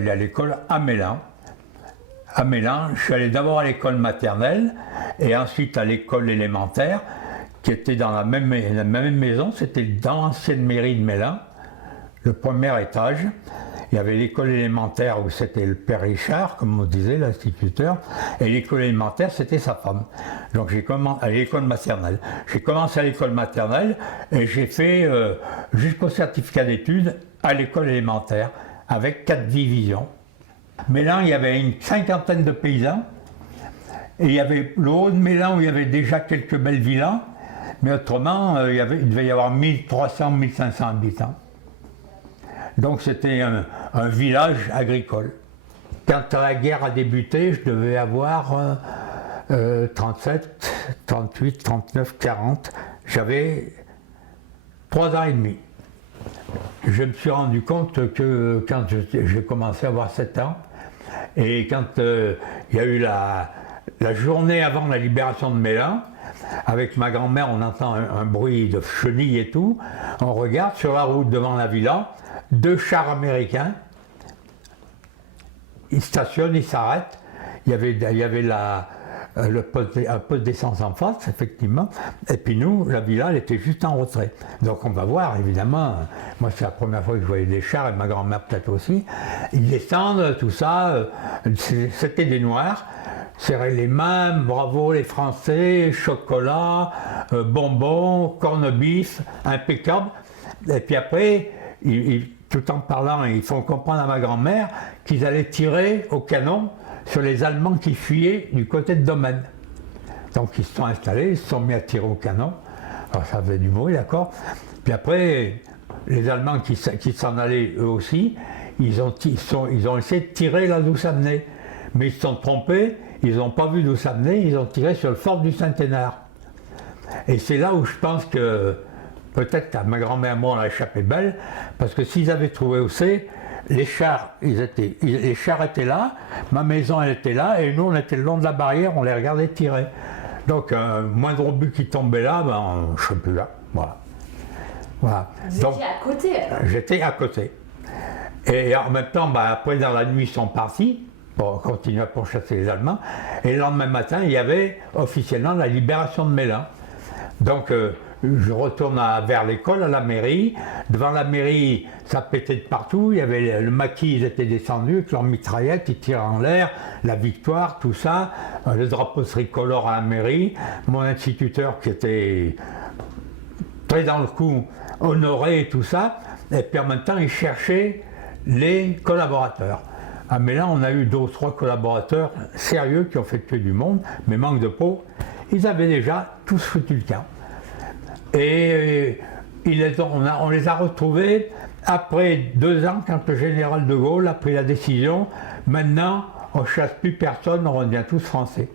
allé à l'école à Mélin. À Mélin, je suis allé d'abord à l'école maternelle et ensuite à l'école élémentaire qui était dans la même maison, c'était dans l'ancienne mairie de Mélin, le premier étage. Il y avait l'école élémentaire où c'était le père Richard, comme on disait, l'instituteur, et l'école élémentaire, c'était sa femme. Donc j'ai commencé à l'école maternelle. J'ai commencé à l'école maternelle et j'ai fait jusqu'au certificat d'études à l'école élémentaire, avec 4 divisions. Mélin, il y avait une cinquantaine de paysans, et il y avait le haut de Mélin où il y avait déjà quelques belles villas, mais autrement, il devait y avoir 1300, 1500 habitants. Donc c'était un village agricole. Quand la guerre a débuté, je devais avoir 37, 38, 39, 40. J'avais 3 ans et demi. Je me suis rendu compte que quand j'ai commencé à avoir 7 ans, et quand il y a eu la journée avant la libération de Mélin, avec ma grand-mère, on entend un bruit de chenilles et tout, on regarde sur la route devant la villa, 2 chars américains, ils stationnent, ils s'arrêtent, il y avait un poste d'essence en face, effectivement, et puis nous, la villa, elle était juste en retrait. Donc on va voir, évidemment, moi c'est la première fois que je voyais des chars, et ma grand-mère peut-être aussi, ils descendent, tout ça, c'était des Noirs, serraient les mains, bravo les Français, chocolat, bonbons, corned-beef, impeccable, et puis après, tout en parlant, ils font comprendre à ma grand-mère qu'ils allaient tirer au canon sur les Allemands qui fuyaient du côté de Domaine. Donc ils se sont installés, ils se sont mis à tirer au canon. Alors ça faisait du bruit, d'accord. Puis après, les Allemands qui s'en allaient eux aussi, ils ont essayé de tirer là d'où ça venait. Mais ils se sont trompés, ils n'ont pas vu d'où ça venait, ils ont tiré sur le fort du Saint-Hénard. Et c'est là où je pense que peut-être à ma grand-mère et moi on a échappé belle, parce que s'ils avaient trouvé où c'est, les chars étaient là, ma maison elle était là, et nous on était le long de la barrière, on les regardait tirer. Donc moindre obus qui tombait là, ben, je ne serais plus là. Voilà. Vous étiez à côté alors? J'étais à côté. Et en même temps, ben, après dans la nuit ils sont partis, pour continuer à pourchasser les Allemands, et le lendemain matin il y avait officiellement la libération de Mélin. Donc je retourne vers l'école, à la mairie. Devant la mairie, ça pétait de partout. Il y avait le maquis, ils étaient descendus avec leurs mitraillettes, ils tiraient en l'air, la victoire, tout ça. Le drapeau tricolore à la mairie. Mon instituteur qui était très dans le coup, honoré et tout ça. Et puis en même temps, il cherchait les collaborateurs. À Mélin, on a eu 2 ou 3 collaborateurs sérieux qui ont fait tuer du monde, mais manque de peau. Ils avaient déjà tous foutu le camp. Et on les a retrouvés après 2 ans, quand le général de Gaulle a pris la décision. Maintenant, on ne chasse plus personne, on revient tous français.